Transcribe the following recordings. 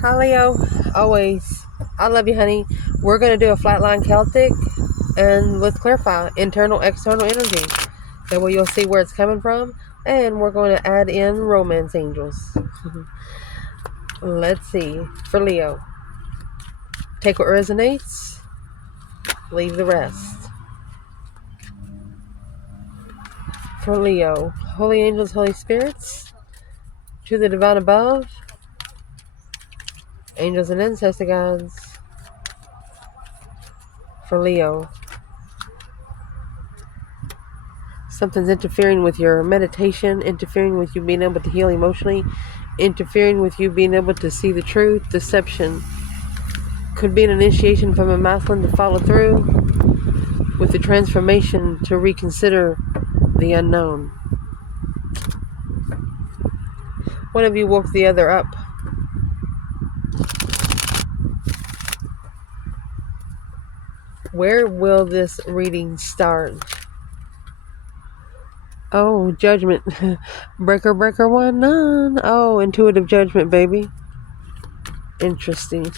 Hi, Leo. Always. I love you, honey. We're going to do a flatline Celtic, and let's clarify internal, external energy. That way you'll see where it's coming from, and we're going to add in romance angels. Let's see. For Leo, take what resonates, leave the rest. For Leo, holy angels, holy spirits, to the divine above, angels and ancestor guides. For Leo, something's interfering with your meditation, interfering with you being able to heal emotionally, interfering with you being able to see the truth. Deception could be an initiation from a masculine to follow through with the transformation to reconsider the unknown. One of you woke the other up. Where will this reading start? Oh, judgment. Breaker, breaker, one, none. Oh, intuitive judgment, baby. Interesting.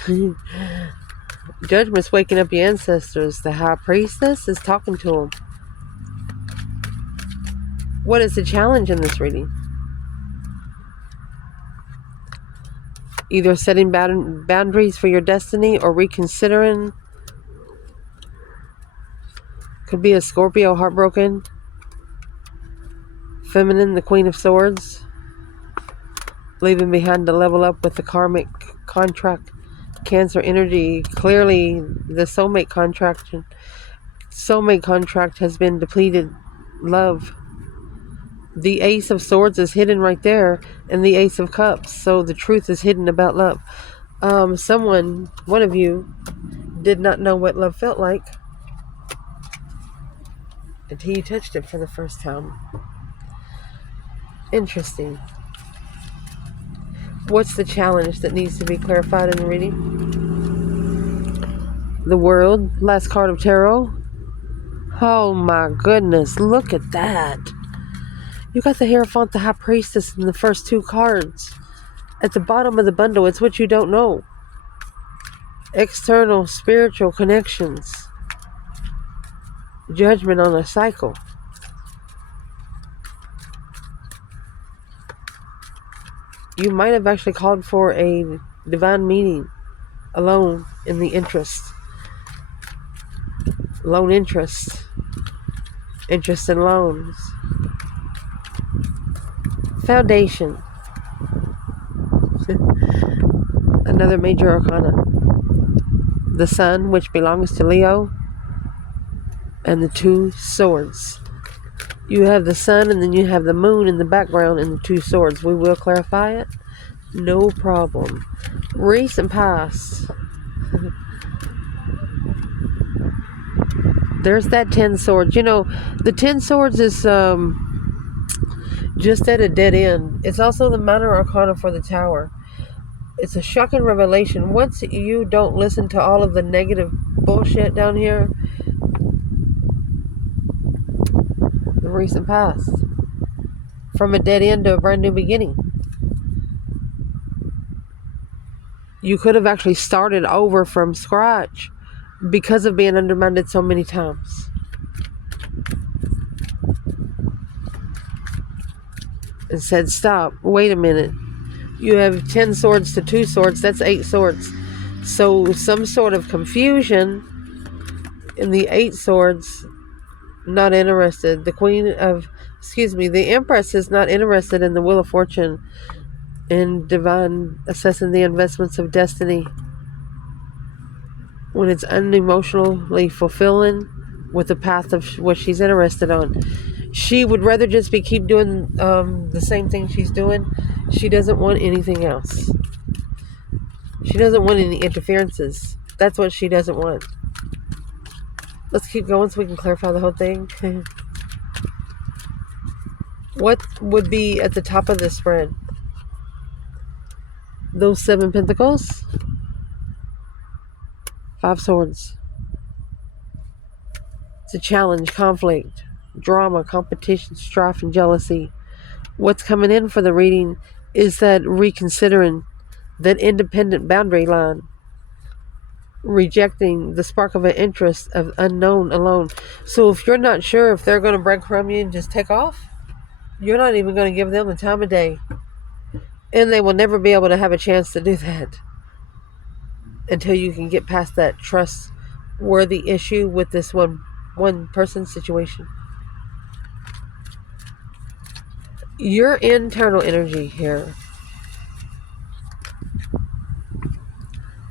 Judgment's waking up your ancestors. The high priestess is talking to them. What is the challenge in this reading? Either setting boundaries for your destiny or reconsidering. Could be a Scorpio, heartbroken. Feminine, the Queen of Swords. Leaving behind to level up with the karmic contract. Cancer energy. Clearly, the soulmate contract has been depleted. Love. The Ace of Swords is hidden right there, and the Ace of Cups. So the truth is hidden about love. One of you, did not know what love felt like until you touched it for the first time. Interesting. What's the challenge that needs to be clarified in the reading? The World, last card of tarot. Oh my goodness, look at that. You got the Hierophant, the High Priestess in the first two cards. At the bottom of the bundle, it's what you don't know. External spiritual connections. Judgment on a cycle. You might have actually called for a divine meeting alone in the interest. Loan interest. Interest in loans. Foundation. Another major arcana. The Sun, which belongs to Leo. And the two swords. You have the Sun and then you have the Moon in the background and the two swords. We will clarify it. No problem. Recent past. There's that 10 swords. You know, the 10 swords is just at a dead end. It's also the minor arcana for the Tower. It's a shocking revelation. Once you don't listen to all of the negative bullshit down here, the recent past. From a dead end to a brand new beginning. You could have actually started over from scratch because of being undermined so many times. And said, stop, wait a minute. You have 10 swords to 2 swords, that's 8 swords. So some sort of confusion in the 8 swords, not interested. The Empress is not interested in the Wheel of Fortune and divine assessing the investments of destiny. When it's unemotionally fulfilling with the path of what she's interested on. She would rather just keep doing the same thing she's doing. She doesn't want anything else. She doesn't want any interferences. That's what she doesn't want. Let's keep going so we can clarify the whole thing. What would be at the top of this spread? Those 7 pentacles. 5 swords. It's a challenge, conflict, drama, competition, strife, and jealousy. What's coming in for the reading is that reconsidering that independent boundary line, rejecting the spark of an interest of unknown alone. So if you're not sure if they're going to breadcrumb you and just take off, you're not even going to give them the time of day. And they will never be able to have a chance to do that until you can get past that trustworthy issue with this one person situation. Your internal energy here.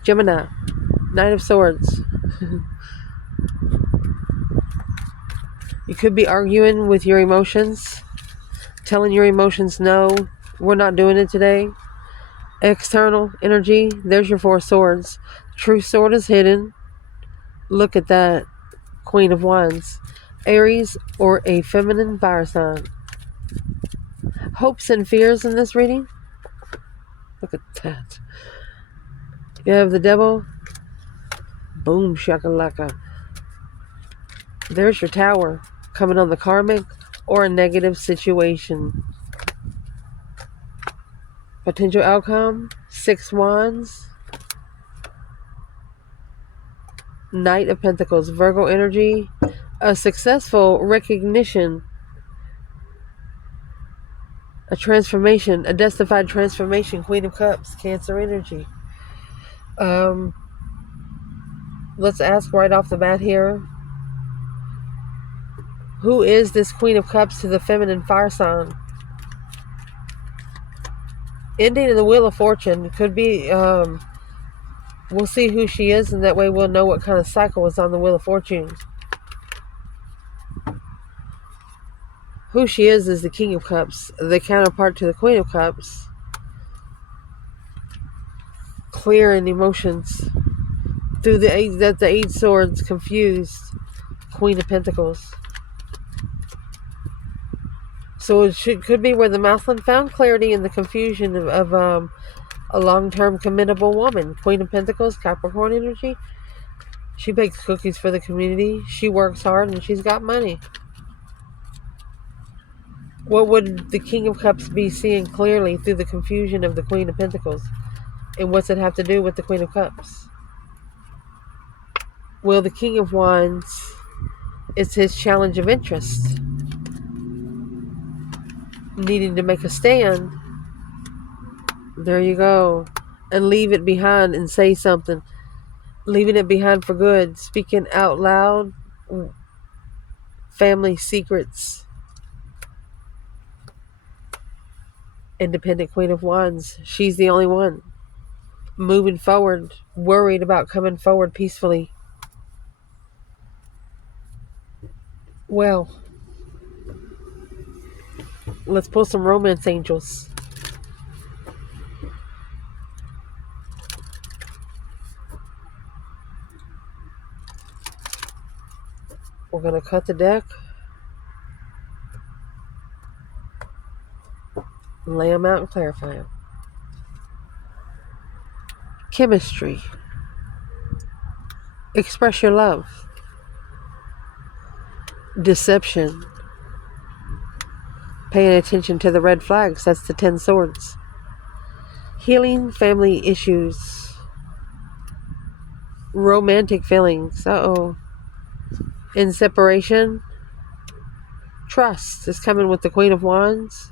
Gemini, Knight of Swords. You could be arguing with your emotions, telling your emotions, no, we're not doing it today. External energy, there's your 4 swords. True sword is hidden. Look at that. Queen of Wands. Aries or a feminine fire sign. Hopes and fears in this reading. Look at that. You have the devil. Boom shakalaka. There's your Tower. Coming on the karmic or a negative situation. Potential outcome. 6 wands. Knight of Pentacles. Virgo energy. A successful recognition. A transformation. A justified transformation. Queen of Cups. Cancer energy. Let's ask right off the bat here. Who is this Queen of Cups to the feminine fire sign? Ending in the Wheel of Fortune. Could be, we'll see who she is, and that way we'll know what kind of cycle is on the Wheel of Fortune. Who she is the King of Cups, the counterpart to the Queen of Cups. Clear in emotions. Through the 8 swords, confused. Queen of Pentacles. So it could be where the Mouthland found clarity in the confusion of a long-term committable woman. Queen of Pentacles, Capricorn energy. She bakes cookies for the community. She works hard and she's got money. What would the King of Cups be seeing clearly through the confusion of the Queen of Pentacles? And what's it have to do with the Queen of Cups? Well, the King of Wands is his challenge of interest. Needing to make a stand. There you go. And leave it behind and say something. Leaving it behind for good. Speaking out loud. Family secrets. Independent Queen of Wands. She's the only one. Moving forward. Worried about coming forward peacefully. Well, let's pull some romance angels. We're going to cut the deck. Lay them out and clarify them. Chemistry. Express your love. Deception. Paying attention to the red flags. That's the 10 swords. Healing family issues. Romantic feelings. In separation. Trust is coming with the Queen of Wands.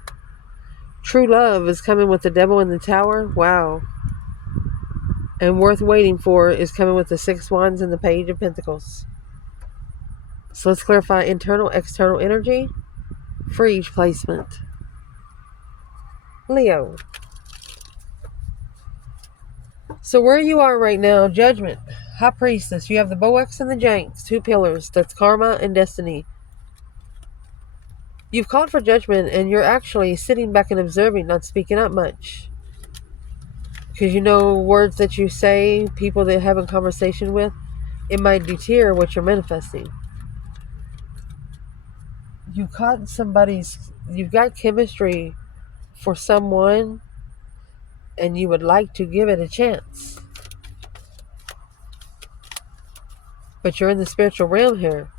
True love is coming with the Devil in the Tower. Wow. And worth waiting for is coming with the 6 wands and the Page of Pentacles. So let's clarify internal, external energy for each placement. Leo. So where you are right now, Judgment, High Priestess, you have the Boax and the Janks, 2 pillars. That's karma and destiny. You've called for judgment and you're actually sitting back and observing, not speaking up much. Because you know words that you say, people that you're having conversation with, it might deter what you're manifesting. You've got chemistry for someone and you would like to give it a chance. But you're in the spiritual realm here.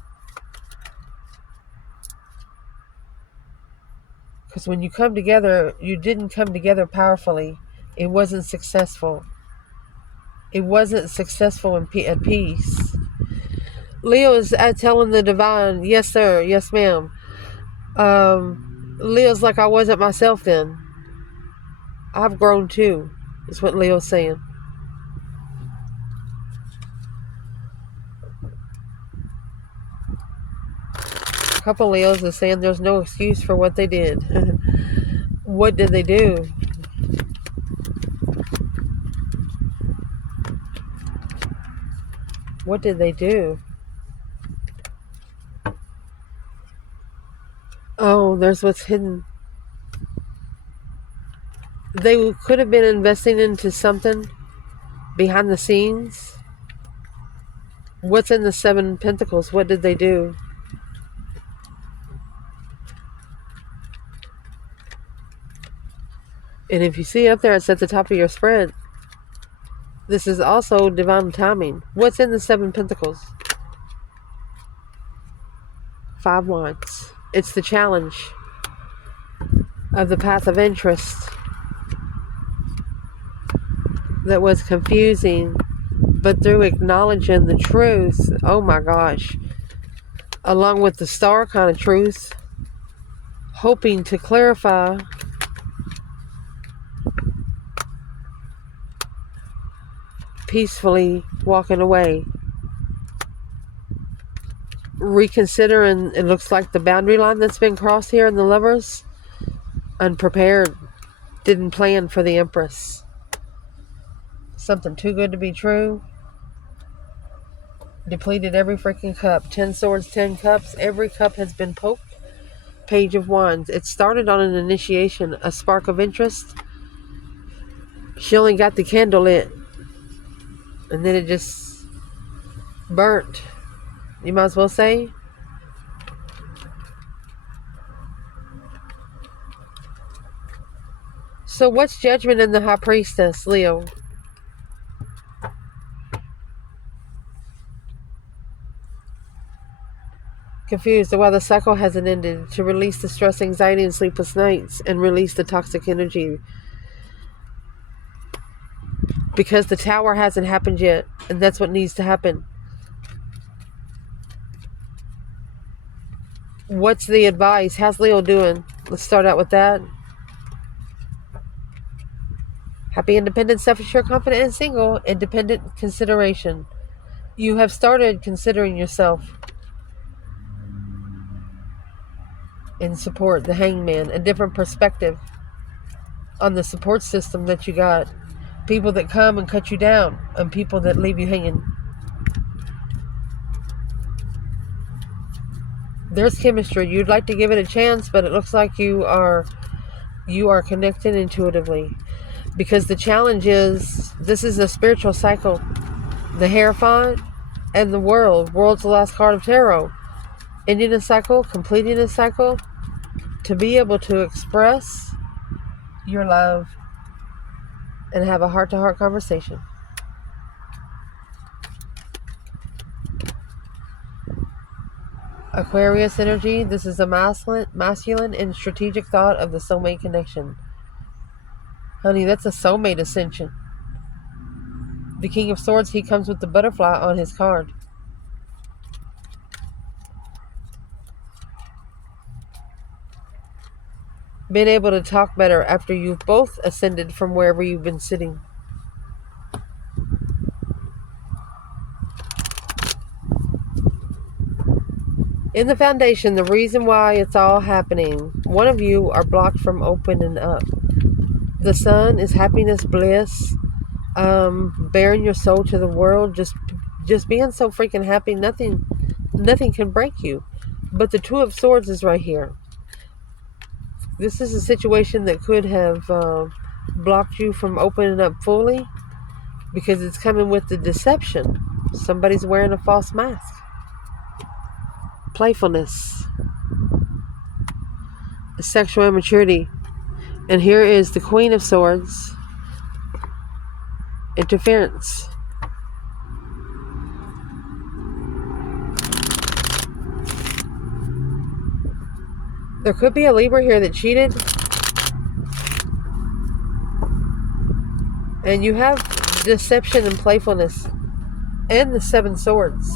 Because when you come together, you didn't come together powerfully. It wasn't successful. It wasn't successful at peace. Leo is telling the divine, yes sir, yes ma'am. Leo's like, I wasn't myself then. I've grown too, is what Leo's saying. A couple Leos are saying there's no excuse for what they did. What did they do? What did they do? Oh, there's what's hidden. They could have been investing into something behind the scenes. What's in the Seven Pentacles? What did they do? And if you see up there, it's at the top of your spread. This is also divine timing. What's in the Seven Pentacles? 5 Wands. It's the challenge of the path of interest that was confusing, but through acknowledging the truth, oh my gosh, along with the star kind of truth, hoping to clarify, peacefully walking away, reconsidering. It looks like the boundary line that's been crossed here in the Lovers. Unprepared, didn't plan for the Empress. Something too good to be true. Depleted every freaking cup. 10 swords, 10 cups. Every cup has been poked. Page of Wands. It started on an initiation, a spark of interest. She only got the candle lit, and then it just burnt. You might as well say. So what's judgment in the High Priestess, Leo? Confused why the cycle hasn't ended. To release the stress, anxiety, and sleepless nights, and release the toxic energy. Because the Tower hasn't happened yet, and that's what needs to happen. What's the advice? How's Leo doing? Let's start out with that. Happy, independent, self-assured, confident, and single. Independent consideration. You have started considering yourself. In support, the Hangman. A different perspective on the support system that you got. People that come and cut you down, and people that leave you hanging. There's chemistry. You'd like to give it a chance, but it looks like you are connected intuitively. Because the challenge is, this is a spiritual cycle. The Hierophant and the World. World's the last card of tarot. Ending a cycle, completing a cycle. To be able to express your love and have a heart-to-heart conversation. Aquarius energy. This is a masculine and strategic thought of the soulmate connection. Honey, that's a soulmate ascension. The King of Swords, he comes with the butterfly on his card. Being able to talk better after you've both ascended from wherever you've been sitting. In the foundation, the reason why it's all happening, one of you are blocked from opening up. The Sun is happiness, bliss, bearing your soul to the world, just being so freaking happy. Nothing can break you. But the Two of Swords is right here. This is a situation that could have blocked you from opening up fully, because it's coming with the deception. Somebody's wearing a false mask. Playfulness. Sexual immaturity. And here is the Queen of Swords. Interference. There could be a Libra here that cheated. And you have deception and playfulness. And the 7 swords.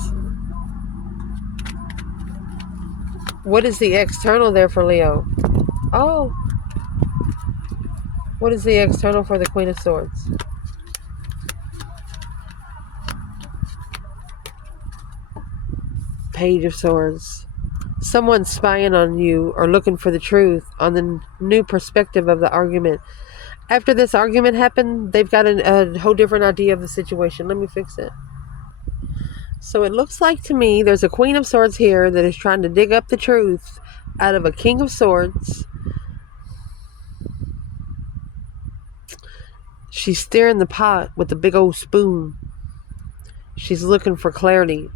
What is the external there for Leo? Oh. What is the external for the Queen of Swords? Page of Swords. Someone spying on you or looking for the truth on the new perspective of the argument. After this argument happened, they've got a whole different idea of the situation. Let me fix it. So it looks like to me there's a Queen of Swords here that is trying to dig up the truth out of a King of Swords. She's stirring the pot with a big old spoon. She's looking for clarity.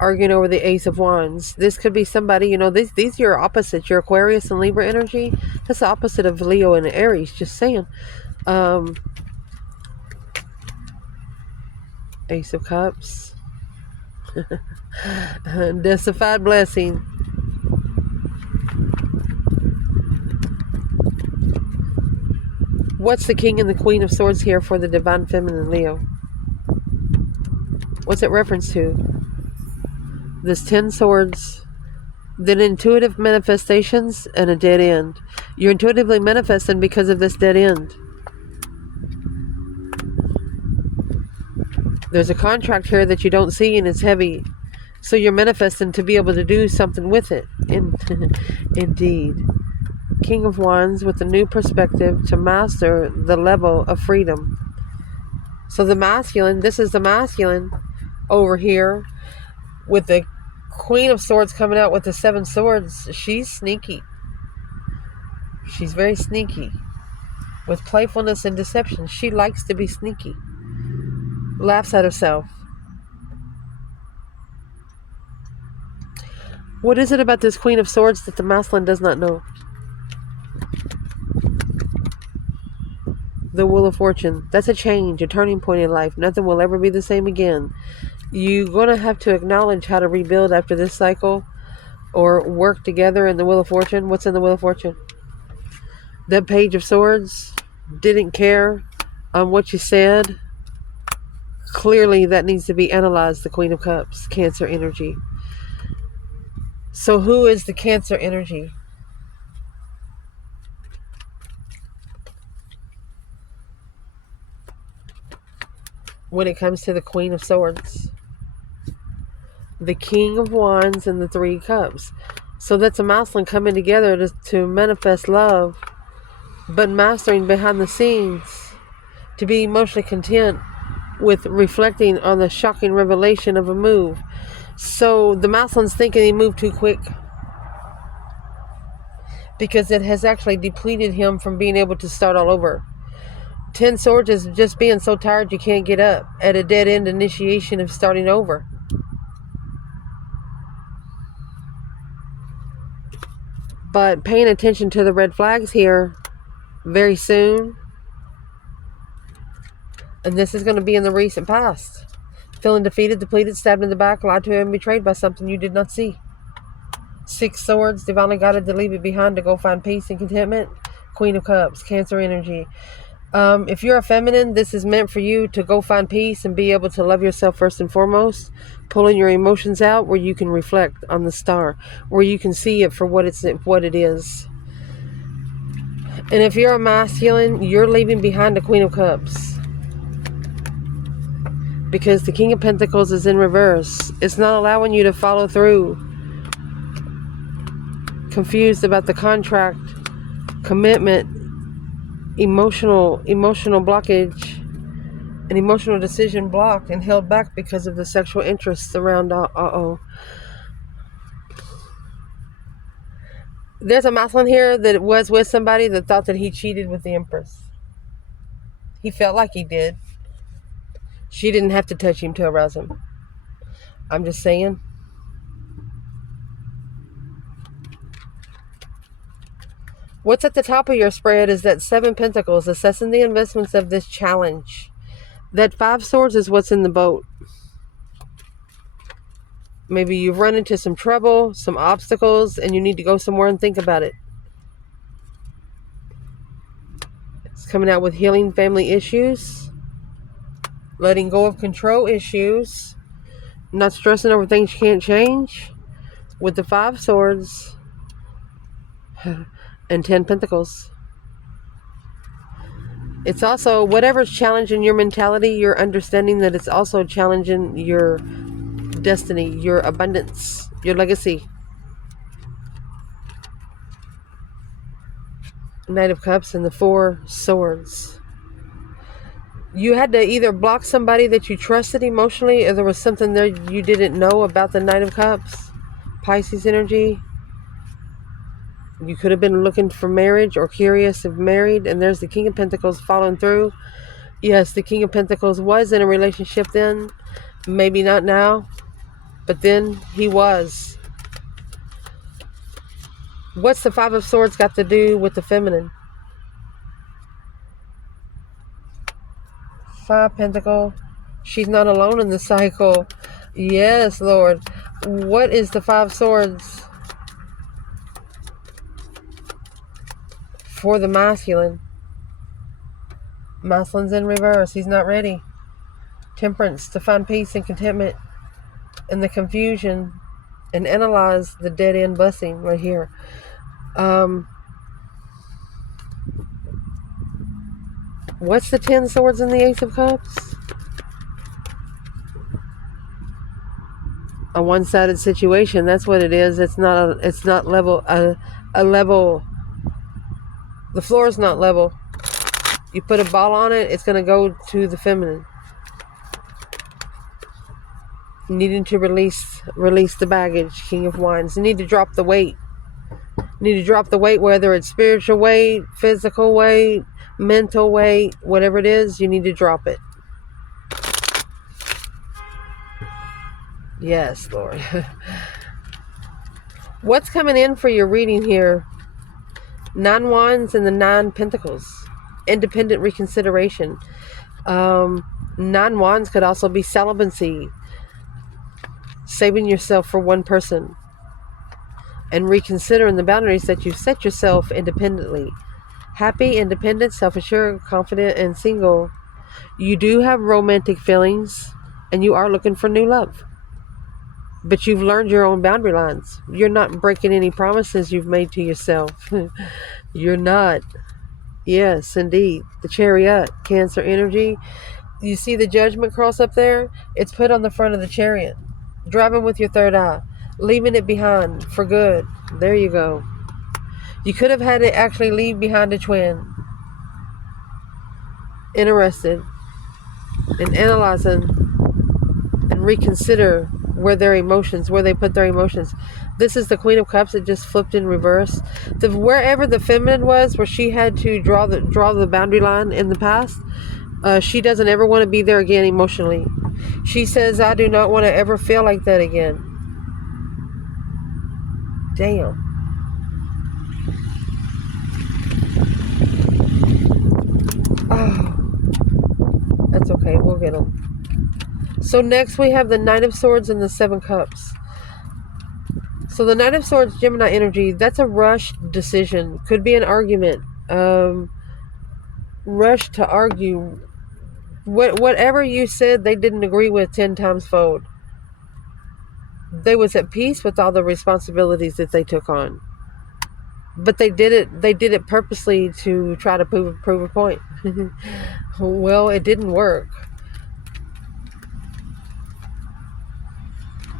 Arguing over the Ace of Wands. This could be somebody, these are your opposites. Your Aquarius and Libra energy. That's the opposite of Leo and Aries. Just saying. Ace of Cups. Death-ified blessing. What's the King and the Queen of Swords here for the Divine Feminine Leo? What's it reference to? This 10 swords, then intuitive manifestations and a dead end. You're intuitively manifesting because of this dead end. There's a contract here that you don't see and it's heavy. So you're manifesting to be able to do something with it. Indeed. King of Wands with a new perspective to master the level of freedom. So the masculine, this is the masculine over here with the Queen of Swords coming out with the 7 swords. She's sneaky. She's very sneaky. With playfulness and deception. She likes to be sneaky. Laughs at herself. What is it about this Queen of Swords that the masculine does not know? The Wheel of Fortune. That's a change, a turning point in life. Nothing will ever be the same again. You're going to have to acknowledge how to rebuild after this cycle or work together in the Wheel of Fortune. What's in the Wheel of Fortune? The Page of Swords. Didn't care on what you said. Clearly that needs to be analyzed. The Queen of Cups. Cancer energy. So who is the Cancer energy? When it comes to the Queen of Swords. The King of Wands and the 3 Cups. So that's a masculine coming together to manifest love, but mastering behind the scenes, to be emotionally content with reflecting on the shocking revelation of a move. So the masculine's thinking he moved too quick because it has actually depleted him from being able to start all over. 10 swords is just being so tired you can't get up at a dead end initiation of starting over. But paying attention to the red flags here very soon. And this is going to be in the recent past. Feeling defeated, depleted, stabbed in the back, lied to, and betrayed by something you did not see. 6 swords, divinely guided to leave it behind to go find peace and contentment. Queen of Cups, Cancer energy. If you're a feminine, this is meant for you to go find peace and be able to love yourself first and foremost. Pulling your emotions out where you can reflect on the star, where you can see it for what it is. And if you're a masculine, you're leaving behind the Queen of Cups. Because the King of Pentacles is in reverse. It's not allowing you to follow through. Confused about the contract, commitment, emotional blockage, an emotional decision blocked and held back because of the sexual interests around There's a masculine here that was with somebody that thought that he cheated with the Empress. He felt like he did. She didn't have to touch him to arouse him. I'm just saying. What's at the top of your spread is that 7 Pentacles, assessing the investments of this challenge. That 5 Swords is what's in the boat. Maybe you've run into some trouble, some obstacles, and you need to go somewhere and think about it. coming out with healing family issues, letting go of control issues, not stressing over things you can't change, with the 5 swords and 10 pentacles. It's also, whatever's challenging your mentality, you're understanding that it's also challenging your destiny, your abundance, your legacy. Knight of Cups and the 4 swords. You had to either block somebody that you trusted emotionally, or there was something there you didn't know about the Knight of Cups. Pisces energy. You could have been looking for marriage or curious if married, and there's the King of Pentacles following through. Yes, the King of Pentacles was in a relationship then. Maybe not now, but then he was. What's the 5 of Swords got to do with the feminine? 5 Pentacle. She's not alone in the cycle. Yes, Lord. What is the 5 Swords for the masculine? Masculine's in reverse. He's not ready. Temperance, to find peace and contentment in the confusion and analyze the dead-end blessing right here. What's the 10 swords and the Ace of Cups? A one-sided situation. That's what it is. It's not level. A level. The floor is not level. You put a ball on it, it's going to go to the feminine. Needing to release the baggage. King of Wands. You need to drop the weight. You need to drop the weight, whether it's spiritual weight, physical weight, mental weight, whatever it is, you need to drop it. Yes, Lord. What's coming in for your reading here? 9 Wands and the 9 Pentacles. Independent reconsideration. 9 Wands could also be celibacy. Saving yourself for one person. And reconsidering the boundaries that you've set yourself independently. Happy, independent, self-assured, confident, and single. You do have romantic feelings, and you are looking for new love. But you've learned your own boundary lines. You're not breaking any promises you've made to yourself. You're not. Yes, indeed. The Chariot, Cancer energy. You see the Judgment cross up there? It's put on the front of the Chariot. Driving with your third eye. Leaving it behind for good. There you go. You could have had it actually leave behind a twin. Interested in analyzing and reconsider where their emotions, where they put their emotions. This is the Queen of Cups. It just flipped in reverse. Wherever the feminine was, where she had to draw the boundary line in the past, she doesn't ever want to be there again emotionally. She says, I do not want to ever feel like that again. Damn. Oh, that's okay. We'll get them. So next we have the Knight of Swords and the 7 Cups. So the Knight of Swords, Gemini energy, that's a rushed decision. Could be an argument. Rush to argue. Whatever you said they didn't agree with 10 times fold. They was at peace with all the responsibilities that they took on. But they did it purposely to try to prove a point. Well, it didn't work.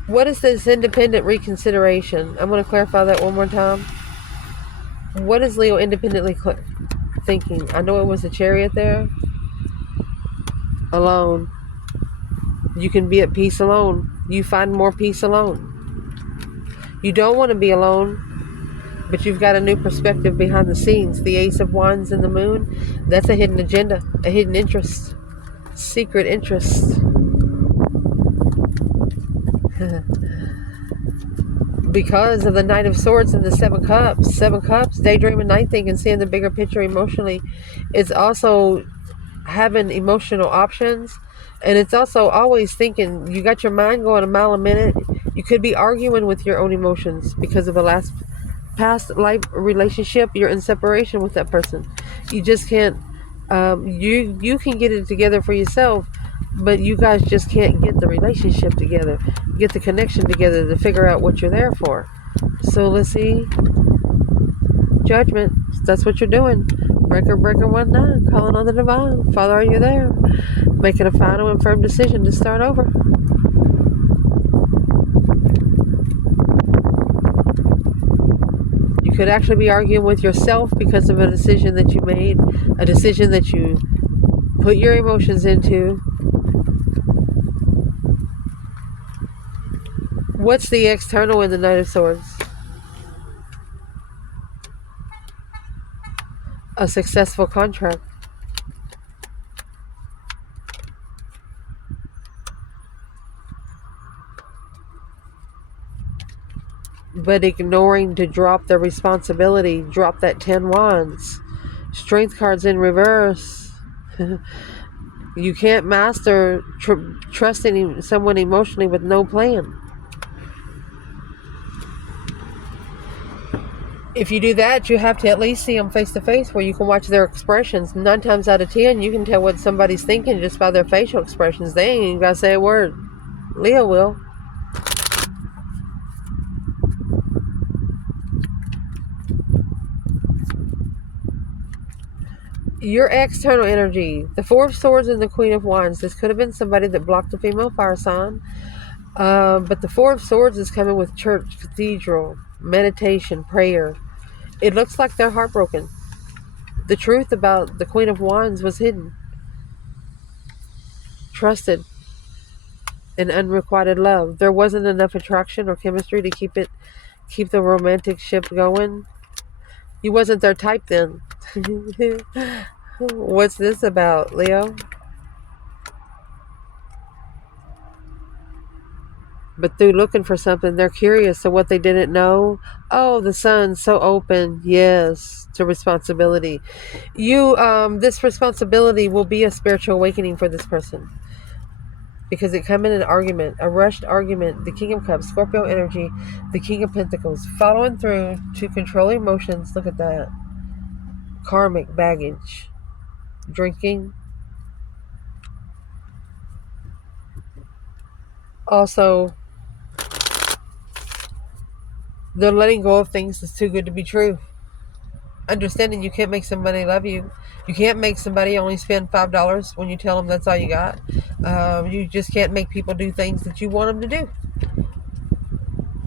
What is this independent reconsideration? I'm going to clarify that one more time. What is Leo independently thinking? I know it was a Chariot there. Alone. You can be at peace alone. You find more peace alone. You don't want to be alone, but you've got a new perspective behind the scenes. The Ace of Wands and the Moon, that's a hidden agenda, a hidden interest, secret interest. Because of the Knight of Swords and the 7 Cups. 7 Cups, daydreaming, night thinking, seeing the bigger picture emotionally. It's also having emotional options. And it's also always thinking, you got your mind going a mile a minute. You could be arguing with your own emotions because of a past life relationship. You're in separation with that person. You just can't You can get it together for yourself, but you guys just can't get the relationship together, get the connection together to figure out what you're there for. So let's see. Judgment. That's what you're doing. Breaker 19, calling on the divine. Father, are you there? Making a final and firm decision to start over. You could actually be arguing with yourself because of a decision that you made, a decision that you put your emotions into. What's the external in the Knight of Swords? A successful contract. But ignoring to drop the responsibility, drop that 10 wands. Strength cards in reverse. You can't master trusting someone emotionally with no plan. If you do that, you have to at least see them face to face where you can watch their expressions. 9 times out of 10, you can tell what somebody's thinking just by their facial expressions. They ain't even got to say a word. Leo will. Your external energy, the Four of Swords and the Queen of Wands. This could have been somebody that blocked a female fire sign. But the Four of Swords is coming with church, cathedral, meditation, prayer. It looks like they're heartbroken. The truth about the Queen of Wands was hidden. Trusted in unrequited love. There wasn't enough attraction or chemistry to keep the romantic ship going. He wasn't their type then. What's this about, Leo? But through looking for something, they're curious to what they didn't know. Oh, the sun's so open. Yes, to responsibility. This responsibility will be a spiritual awakening for this person. Because it come in an argument, a rushed argument. The King of Cups, Scorpio energy, the King of Pentacles, following through to control emotions. Look at that. Karmic baggage. Drinking. Also, they're letting go of things that's too good to be true. Understanding you can't make somebody love you. You can't make somebody only spend $5 when you tell them that's all you got. You just can't make people do things that you want them to do.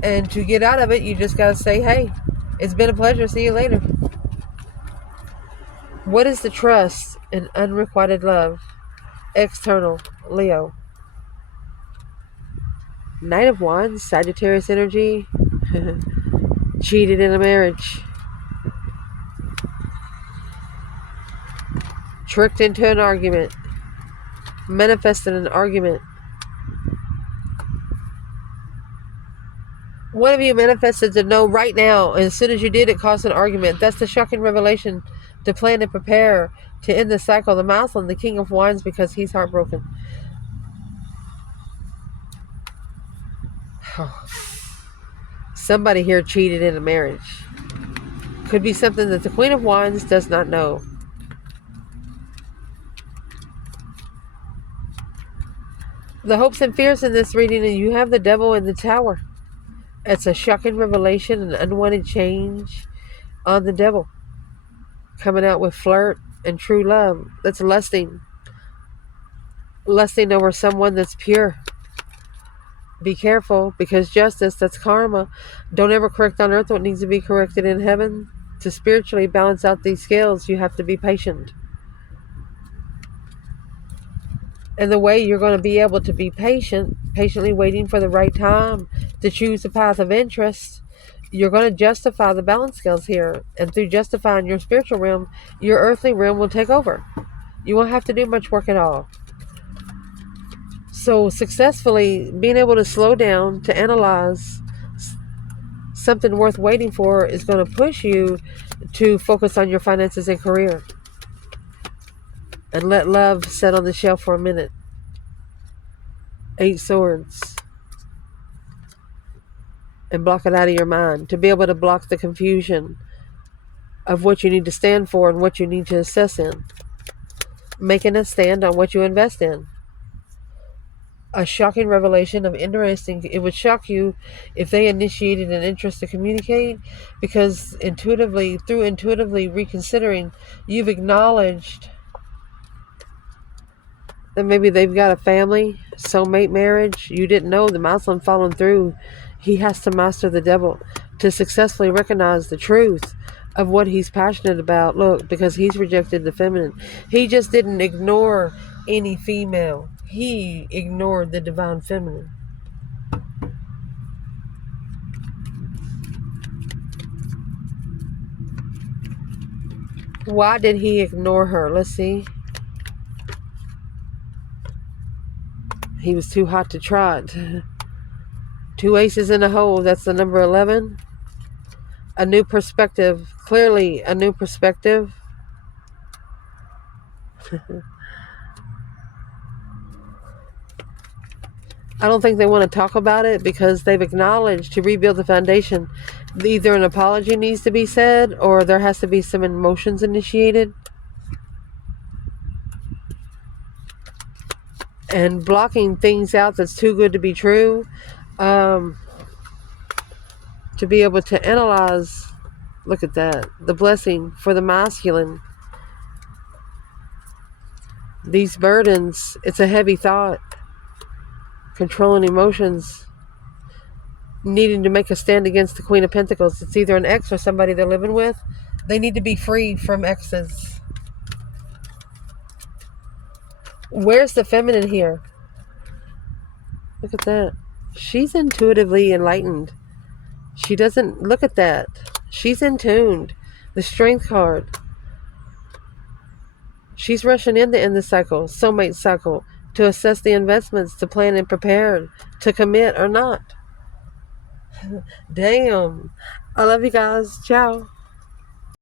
And to get out of it, you just got to say, hey, it's been a pleasure. See you later. What is the trust in unrequited love? External, Leo. Knight of Wands, Sagittarius energy. Cheated in a marriage. Tricked into an argument. Manifested an argument. One of you manifested to know right now, and as soon as you did, it caused an argument. That's the shocking revelation to plan and prepare to end the cycle. The mouth on the King of Wands because he's heartbroken. Somebody here cheated in a marriage. Could be something that the Queen of Wands does not know. The hopes and fears in this reading, and you have the devil in the tower. It's a shocking revelation, an unwanted change on the devil. Coming out with flirt and true love. That's lusting. Lusting over someone that's pure. Be careful, because justice, that's karma. Don't ever correct on earth what needs to be corrected in heaven. To spiritually balance out these scales, you have to be patient. And the way you're going to be able to be patient, patiently waiting for the right time to choose a path of interest, you're going to justify the balance scales here. And through justifying your spiritual realm, your earthly realm will take over. You won't have to do much work at all. So successfully being able to slow down, to analyze something worth waiting for is going to push you to focus on your finances and career. And let love sit on the shelf for a minute. 8 swords. And block it out of your mind. To be able to block the confusion of what you need to stand for and what you need to assess in. making a stand on what you invest in. A shocking revelation of interesting. It would shock you if they initiated an interest to communicate, because through intuitively reconsidering, you've acknowledged that maybe they've got a family, soulmate marriage. You didn't know the Muslim following through. He has to master the devil to successfully recognize the truth of what he's passionate about. Look, because he's rejected the feminine. He just didn't ignore any female. He ignored the divine feminine. Why did he ignore her? Let's see. He was too hot to trot. Two aces in a hole. That's the number 11. A new perspective. Clearly a new perspective. I don't think they want to talk about it because they've acknowledged to rebuild the foundation. Either an apology needs to be said or there has to be some emotions initiated. And blocking things out that's too good to be true. To be able to analyze, look at that, the blessing for the masculine. These burdens, it's a heavy thought. Controlling emotions. Needing to make a stand against the Queen of Pentacles. It's either an ex or somebody they're living with. They need to be freed from exes. Where's the feminine here? Look at that. She's intuitively enlightened. She doesn't, look at that. She's in tuned. The Strength card. She's rushing in to end the cycle, soulmate cycle, to assess the investments, to plan and prepare, to commit or not. Damn. I love you guys. Ciao.